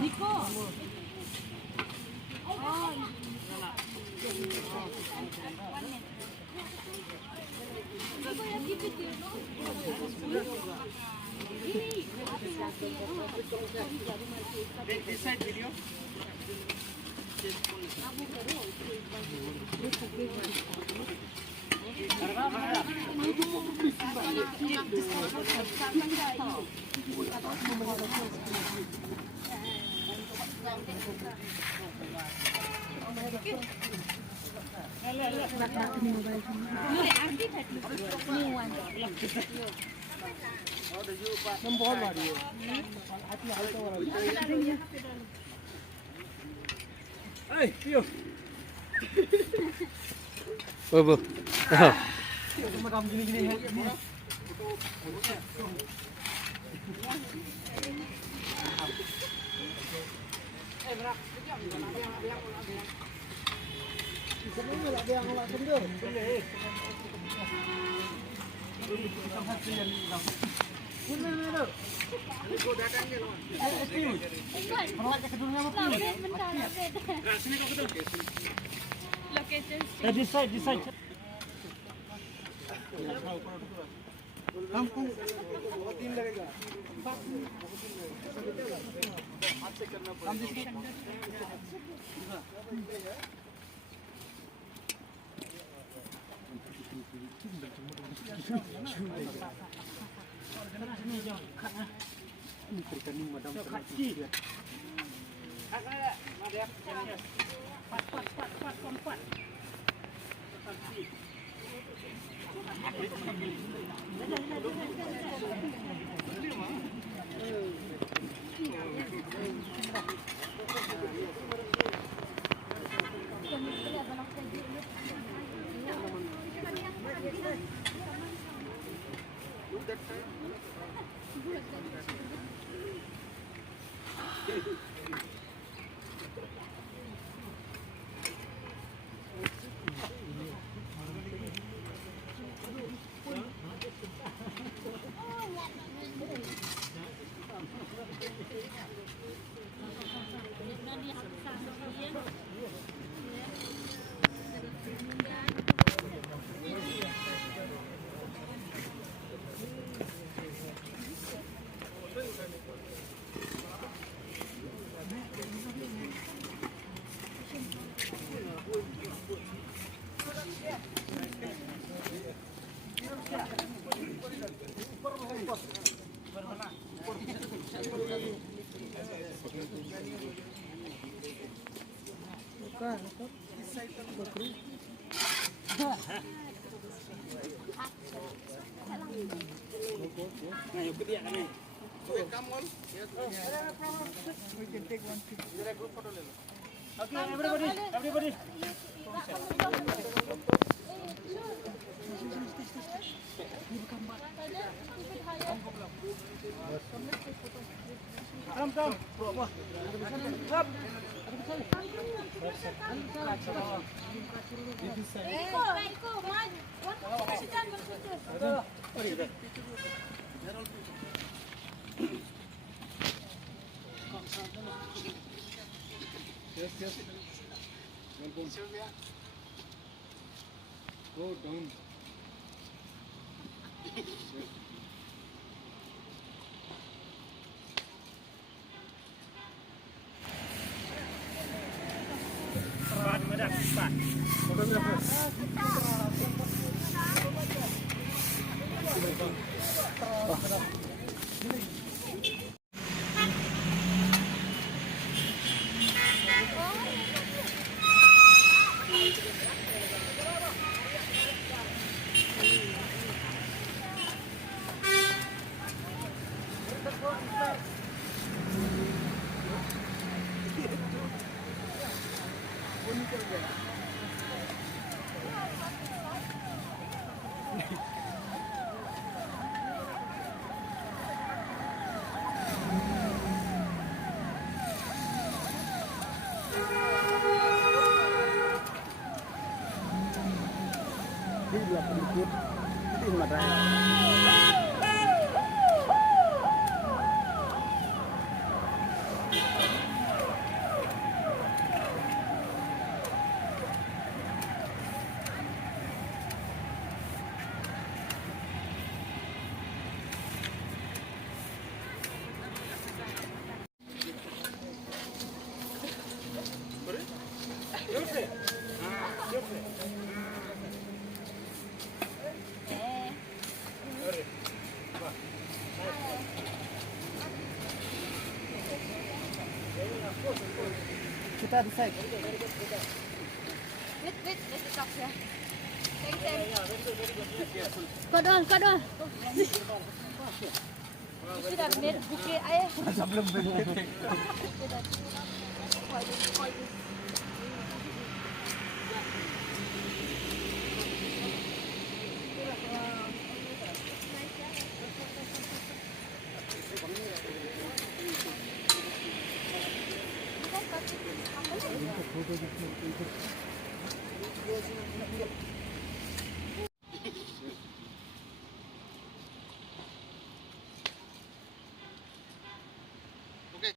Nico. This side video. Hey, Pio. Bu. Macam gini-gini. This side. हमको 3 लगेगा हाथ से करना पड़ेगा Nah, yuk dia kami. Come on. We can take one picture. Group photo le lo. Okay, everybody. Come. Iko, maju. Yes. Welcome. Go down. Ini adalah penduduk di Sumatera. Sit on the side. Wait, let it talk here. Cut on. You should have made bouquet. Sebelum berhenti. You can cut it.